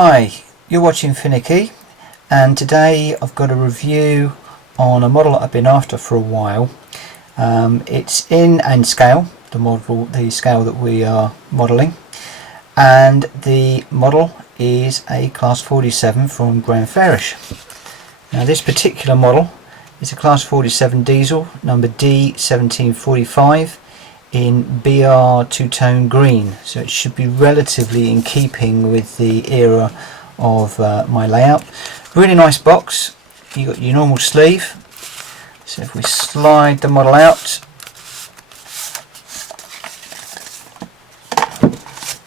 Hi, you're watching Finicky, and today I've got a review on a model that I've been after for a while. It's in N scale, the scale that we are modelling, and the model is a Class 47 from Graham Farish. Now this particular model is a Class 47 diesel, number D1745, in BR two-tone green, so it should be relatively in keeping with the era of my layout. Really nice box. You got your normal sleeve, so if we slide the model out,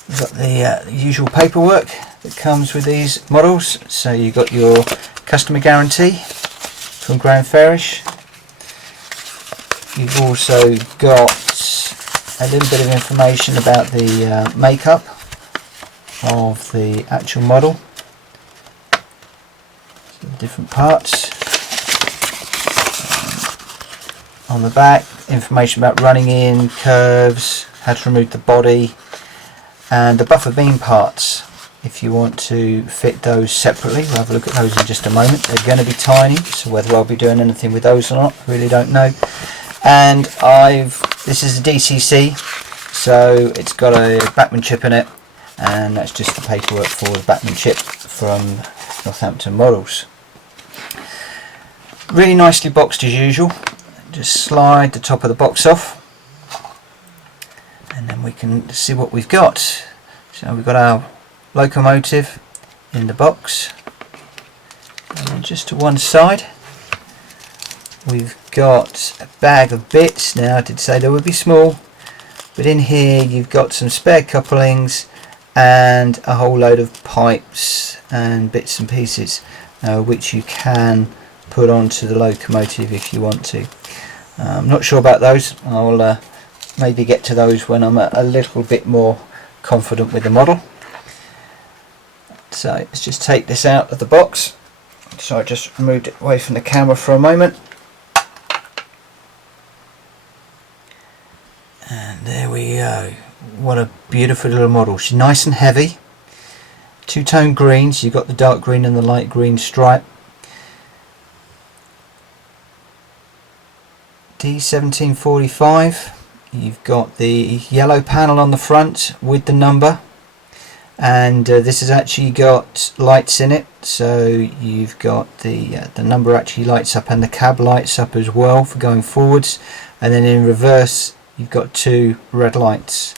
you've got the usual paperwork that comes with these models. So you've got your customer guarantee from Graham Farish. You've also got a little bit of information about the makeup of the actual model, so the different parts. On the back, information about running in, curves, how to remove the body, and the buffer beam parts if you want to fit those separately. We'll have a look at those in just a moment. They're going to be tiny, so whether I'll be doing anything with those or not, really don't know. And this is a DCC, so it's got a Bachmann chip in it, and that's just the paperwork for the Bachmann chip from Northampton Models. Really nicely boxed as usual. Just slide the top of the box off, and then we can see what we've got. So we've got our locomotive in the box, and then just to one side we've got a bag of bits. Now I did say they would be small, but in here you've got some spare couplings and a whole load of pipes and bits and pieces which you can put onto the locomotive if you want to. I'm not sure about those. I'll maybe get to those when I'm a little bit more confident with the model. So let's just take this out of the box. So I just moved it away from the camera for a moment. And there we go. What a beautiful little model. She's nice and heavy. Two-tone green, so you've got the dark green and the light green stripe. D1745. You've got the yellow panel on the front with the number. And this has actually got lights in it, so you've got the number actually lights up, and the cab lights up as well for going forwards. And then in reverse you've got two red lights.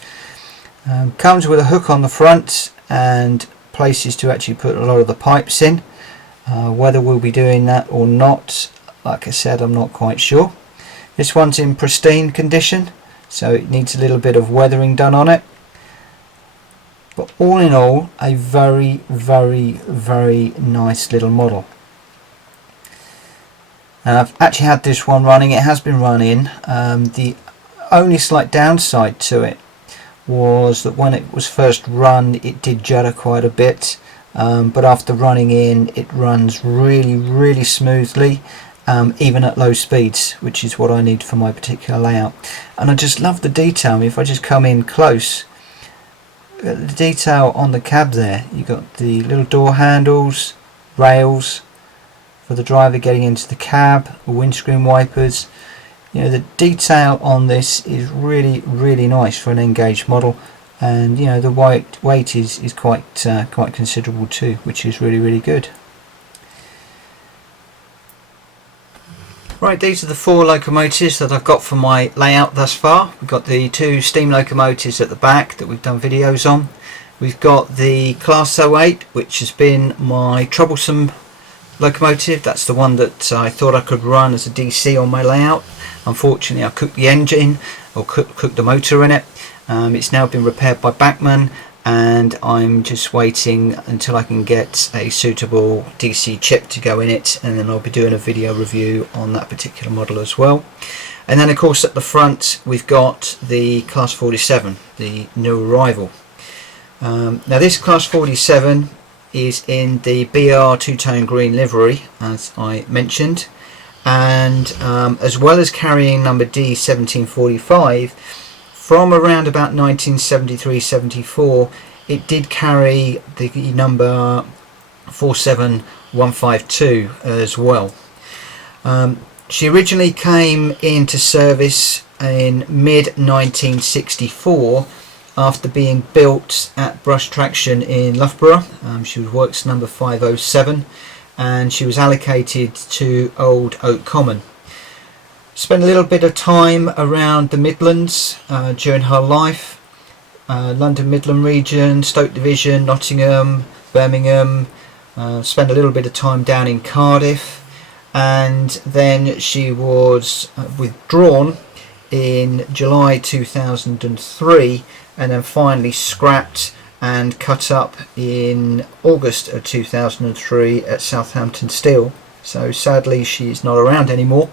Comes with a hook on the front and places to actually put a lot of the pipes in. Whether we'll be doing that or not, like I said, I'm not quite sure. This one's in pristine condition, so it needs a little bit of weathering done on it. But all in all, a very, very, very nice little model. And I've actually had this one running. It has been running. The only slight downside to it was that when it was first run, it did judder quite a bit. But after running in, it runs really, really smoothly, even at low speeds, which is what I need for my particular layout. And I just love the detail. I mean, if I just come in close, the detail on the cab there, you've got the little door handles, rails for the driver getting into the cab, windscreen wipers. You know, the detail on this is really, really nice for an engaged model, and you know, the weight is quite considerable too, which is really, really good. Right, these are the four locomotives that I've got for my layout thus far. We've got the two steam locomotives at the back that we've done videos on. We've got the Class 08, which has been my troublesome locomotive. That's the one that I thought I could run as a DC on my layout. Unfortunately, I cooked the engine, or cooked the motor in it. It's now been repaired by Bachmann, and I'm just waiting until I can get a suitable DC chip to go in it, and then I'll be doing a video review on that particular model as well. And then of course at the front we've got the Class 47, the new arrival. Now this Class 47 is in the BR two-tone green livery, as I mentioned, and as well as carrying number D1745, from around about 1973-74, it did carry the number 47152 as well. She originally came into service in mid 1964 after being built at Brush Traction in Loughborough. She was works number 507 and she was allocated to Old Oak Common. Spent a little bit of time around the Midlands during her life. London Midland region, Stoke Division, Nottingham, Birmingham. Spent a little bit of time down in Cardiff, and then she was withdrawn in July 2003 and then finally scrapped and cut up in August of 2003 at Southampton Steel. So sadly she's not around anymore,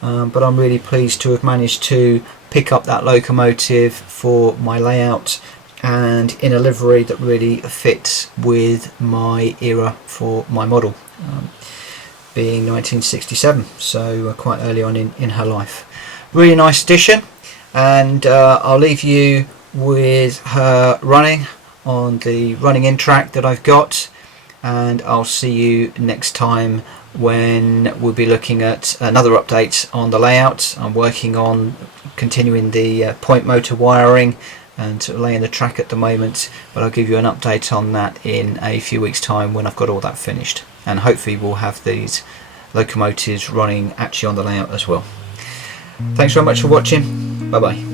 but I'm really pleased to have managed to pick up that locomotive for my layout and in a livery that really fits with my era for my model, being 1967, so quite early on in her life. Really nice addition, and I'll leave you with her running on the running in track that I've got, and I'll see you next time when we'll be looking at another update on the layout. I'm working on continuing the point motor wiring and laying the track at the moment, but I'll give you an update on that in a few weeks time when I've got all that finished, and hopefully we'll have these locomotives running actually on the layout as well. Thanks very much for watching. Bye bye.